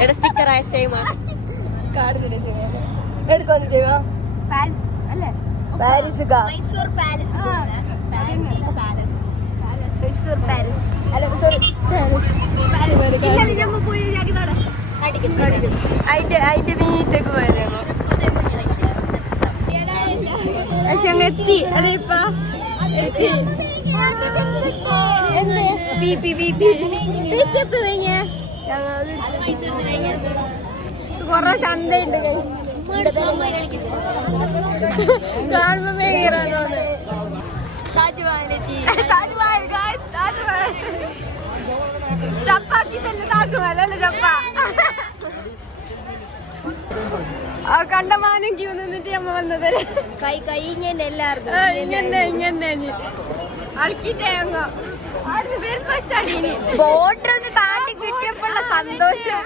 എടാ സ്റ്റിക്കർ അയച്ചു ചെയ്യുമ്പോ കാണുന്നില്ല എടുക്കൊന്ന് ചെയ്യുക പാരീസ് അല്ലേ Paris Mysore palace Mysore Paris അല്ല സോറി അതിന്റെ മീറ്റൊക്കെ പോയാലോ പക്ഷെ അങ്ങ് എത്തി അല്ലേ ഇപ്പൊ കൊറേ ചന്തയുണ്ട് കാണുമ്പോ ചപ്പാക്കിട്ടല്ലേ താജ്മഹൽ അല്ലേ ചപ്പ കണ്ടമാനം ക്യൂ നിന്നിട്ട് അമ്മ വന്നത് കൈ ഇങ്ങനെ എല്ലാവർക്കും ഇങ്ങനെ അളക്കിട്ടേ ബോർഡർ ഒന്ന് താണ്ടി കിട്ടിയപ്പോഴുള്ള സന്തോഷം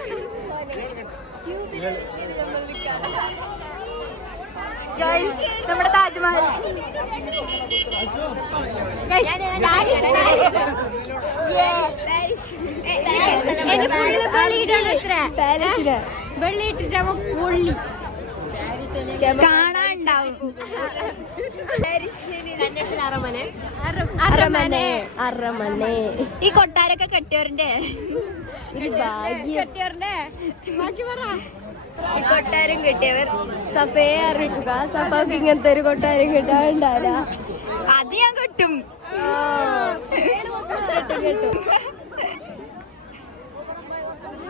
നമ്മുടെ താജ്മഹൽ വെള്ളിയിട്ടിട്ട് പൊള്ളി കാണാണ്ടാവും ഈ കൊട്ടാരൊക്കെ കെട്ടിയവരുടെ ഈ കൊട്ടാരം കെട്ടിയവർ സഫയെ അറിയിക്കുക സഫക്ക് ഇങ്ങനത്തെ ഒരു കൊട്ടാരം കെട്ടാറുണ്ടാവില്ല അത് ഞാൻ കെട്ടും കെട്ടും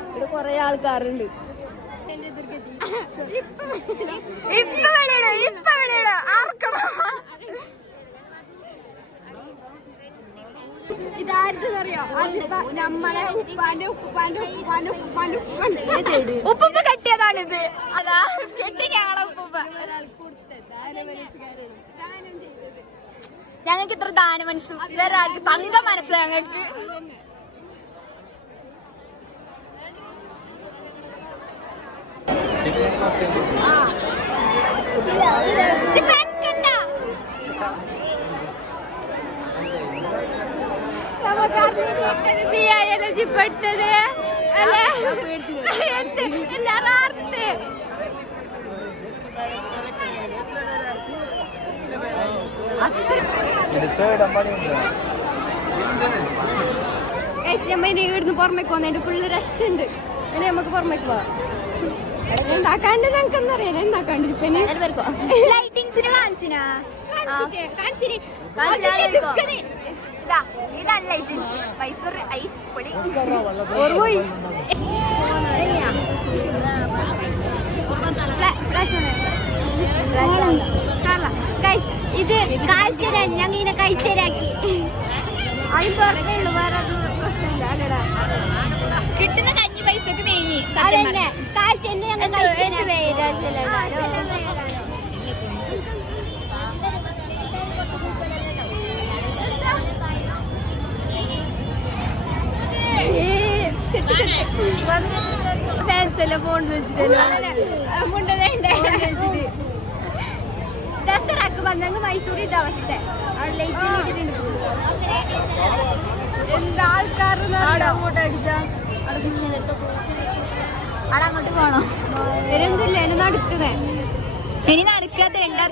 ഇവിടെ കൊറേ ആൾക്കാരുണ്ട് ഇതാരിയോ നമ്മളെ ഉപ്പുപ്പ കെട്ടിയതാണിത് അതാ കെട്ടി ഞങ്ങളെ ഉപ്പുപ്പ ഞങ്ങൾക്ക് ഇത്ര ദാന മനസ്സും വേറെ ആർക്ക് തങ്ക മനസ്സ് ഞങ്ങൾക്ക് പെട്ടത് ഇവിടുന്ന് പുറമേക്ക് വന്നിട്ട് ഫുള്ള് റഷ് ഉണ്ട് ഇനി നമുക്ക് പുറമേക്ക് പോവാം എന്താക്കാണ്ട് ഞങ്ങൾക്കൊന്നും അറിയാം എന്താക്കാണ്ട് ലൈറ്റിങ്സിന് കാണിച്ചിനാ ഇതാണ് ലൈറ്റിങ്സ് മൈസൂർ ഐസ് പൊളി ഇത് കാഴ്ചരാൻ ഞങ്ങൾ ഇങ്ങനെ കഴിച്ചരാക്കി അതിന് പുറത്തേയുള്ളൂ വേറെ പ്രശ്നമില്ല അല്ലടാ കിട്ടുന്ന കഞ്ഞി പൈസക്ക് മേങ്ങി കാഴ്ച ഫാൻസ് എല്ലാം ഫോൺ വെച്ചിട്ട് ദസറക്ക് വന്നെങ്കിൽ മൈസൂർ ഇത് അവസ്ഥ എന്താ ആൾക്കാർ അങ്ങോട്ട് അടിച്ചാ അവിടെ അങ്ങോട്ട് പോണോ വരുന്നില്ല ഇനി നടക്കുന്നേ ഇനി നടക്കാത്ത രണ്ടാ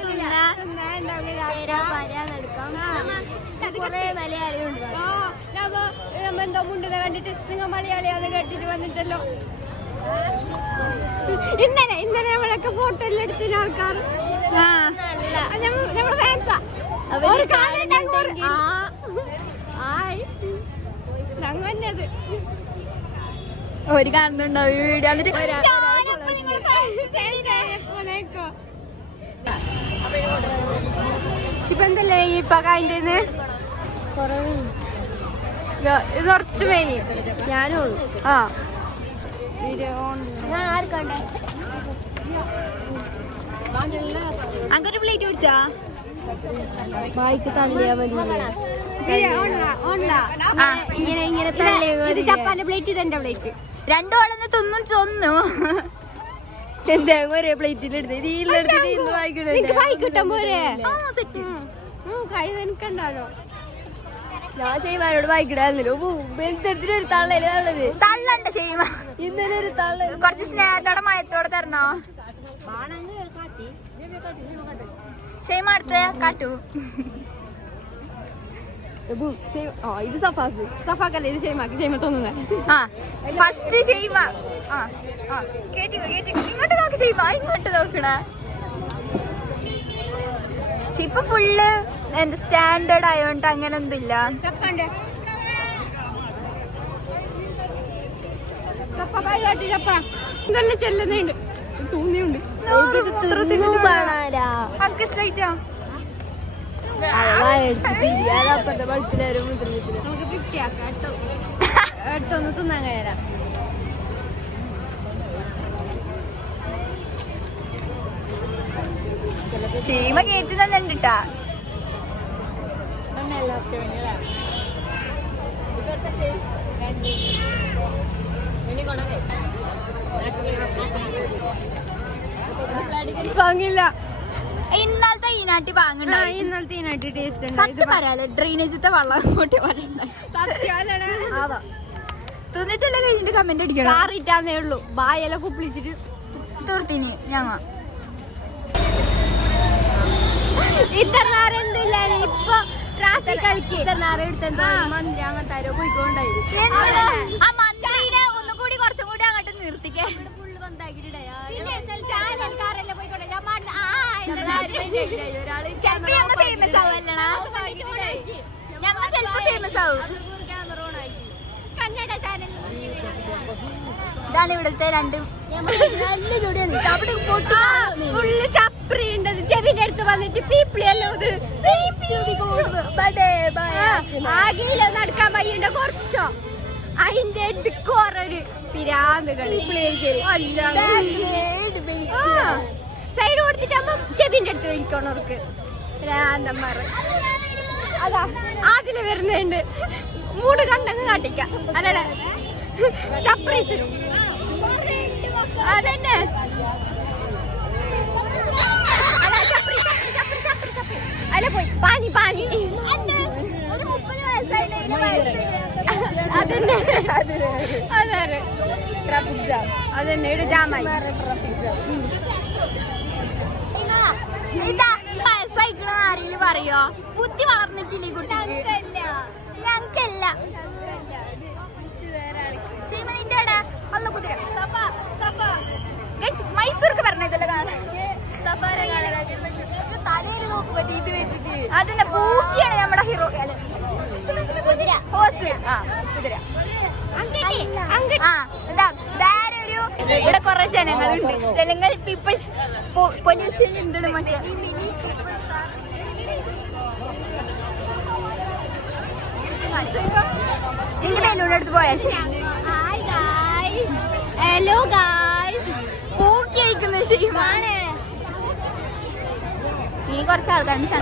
എന്തോ മുണ്ടത് കണ്ടിട്ട് നിങ്ങൾ മലയാളിയാന്ന് കേട്ടിട്ട് വന്നിട്ടല്ലോ ഇന്നലെ നമ്മളൊക്കെ ഫോട്ടോ എല്ലാം എടുത്തിന് ആൾക്കാർ നമ്മളെ ഫാൻസാ ഞങ്ങന്നത് ഒരു കാണുന്നുണ്ടാവും ഈ വീഡിയോ എന്നിട്ട് ചിപ്പന്തല്ലേ ഈ പകാൻ്റെ ഇത് കുറച്ച് മേനി ഞാനും ആ അങ്ങൊരു പ്ലേറ്റ് കുടിച്ചാ ബായിക്ക് തള്ളിയാ മതി ഇങ്ങനെ ചപ്പാന്റെ പ്ലേറ്റ് ഇതെന്റെ പ്ലേറ്റ് രണ്ടു ആളെന്ന് തിന്നു എന്താ ഒരേ പ്ലേറ്റിലെടുത്ത് വായിക്കിട്ടാൻ പോരെ കൈ നിനക്കുണ്ടാലോ ഞാൻ ഷെയ്മാനോട് വായിക്കിടാന്നല്ലോ ഒരു തള്ളത് തള്ളണ്ട ഷെയ്മ ഇന്നലെ ഒരു തള്ള കുറച്ച് സ്നേഹത്തോടെ മയത്തോടെ തരണോ ഷെയ്മ അടുത്ത് കാട്ടു ഇത് സഫാക്ക് സഫാക്കല്ലേ ഇത് ഷെയ്മാക്ക് ഷെയ്മ തോന്നുന്നത് ആ ഫസ്റ്റ് ഷെയ്മ ആ ആ കേറ്റിക്കോ ഇങ്ങോട്ട് നോക്ക് ഷെയ്മ ഇങ്ങോട്ട് നോക്കണ ഇപ്പൊ ഫുള്ള് എന്താ സ്റ്റാൻഡേർഡ് ആയോണ്ട് അങ്ങനെ ഒന്നുമില്ല ചെല്ലുന്നുണ്ട് തോന്നിയുണ്ട് അപ്പുറത്തെ പഴുപ്പിലും നമുക്ക് 50 ആക്കാം കേട്ടോ ഒന്ന് തിന്നാൻ കയറാം ഷീമ കേറ്റി തന്നിട്ടാ വാങ്ങില്ല ഇന്നലത്തെ ഈനാട്ടി വാങ്ങണ്ടായി ഇന്നലത്തെ ഈനാട്ടി ടേസ്റ്റ് സത്യം പറയാല്ലേ ഡ്രെയിനേജത്തെ വെള്ളം അങ്ങോട്ട് പോലെ തിന്നിട്ടല്ല കഴിഞ്ഞിട്ട് കമന്റ് അടിക്കണം കാറിട്ടാന്നേ ഉള്ളൂ ബായെല്ലാം കുപ്പിളിച്ചിട്ട് തീർത്തിനി ഞങ്ങ ഇത്ര നേരം എന്തില്ല ഇപ്പൊ ട്രാഫിക് കളിക്ക് ഇത്ര നേരം എടുത്തെന്തോ മന്ത്രി അങ്ങനത്തെ ആരോ പോയിക്കൊണ്ടായി ആ മന്ത്രിനെ ഒന്നുകൂടി കുറച്ചും കൂടി അങ്ങോട്ട് നിർത്തിക്കേ ഫുള്ള് ബന്ധാക്കിട്ടേ ഫേമസ് ആവല്ലണ ഞമ്മ ചെലപ്പോ ഫേമസ് ആവും കന്നഡ ചാനൽ ഇതാണ് ഇവിടുത്തെ രണ്ട് ഫുള്ള് ചപ്രി ഉണ്ടത് ചെവിന്റെ അടുത്ത് വന്നിട്ട് പീപ്പിളിയല്ലോ ആകില നടക്കാൻ വയ്യണ്ട കുറച്ചോ അതിന്റെ എടുക്കോറൊരു പിരാന്തുകൾ സൈഡ് കൊടുത്തിട്ടാകുമ്പോ ചെവിന്റെ അടുത്ത് വലിക്കണവർക്ക് ഭ്രാന്തന്മാർ അതാ അതില് വരുന്നുണ്ട് മൂട് കണ്ടങ്ങ് കാട്ടിക്കാം അല്ലടെ ചപ്രീസ് അതന്നെ അല്ല പോയി പാനി പാനി ഒരു 30 വയസ്സായിട്ട് അതന്നെ അതെ ട്രാഫിക് ജാം അതന്നെ ഇവിടെ ജാമായി ഇതാ വയസ്സായിക്കണ ആരെങ്കിലും പറയോ ബുദ്ധി വളർന്നിട്ടില്ലേ കുട്ടിക്ക് ഞങ്ങക്കല്ല നിന്റെ അല്ല കുതിര മൈസൂർക്ക് പറഞ്ഞ ഇതല്ല കാണാൻ അതിന്റെ പൂക്കിയാണ് നമ്മുടെ ഹീറോ കുതിര ഹോസ് ആ കുതിര ആ ഇതാ വേറെ ഒരു ഇവിടെ കുറെ ജനങ്ങളുണ്ട് ജനങ്ങൾ പീപ്പിൾസ് പൊല്യൂഷൻ എന്താണ് മറ്റേ നിന്റെ മേലൂടെ എടുത്ത് പോയാ ഹലോ ഗായ്സ് പൂക്കി അയക്കുന്ന ഷെയ്മാണ് ഇനി കുറച്ച് ആൾക്കാരുണ്ട്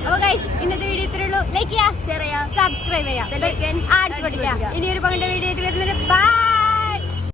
അപ്പോൾ ഗൈസ് ഇന്നത്തെ വീഡിയോ ഇത്രേ ഉള്ളൂ ലൈക്ക് ചെയ്യുക ഷെയർ ചെയ്യുക സബ്സ്ക്രൈബ് ചെയ്യുക ആർട്സ് പഠിക്കുക ഇനി ഒരു പങ്കന്റെ വീഡിയോ ആയിട്ട് വരുന്നത് ബൈ.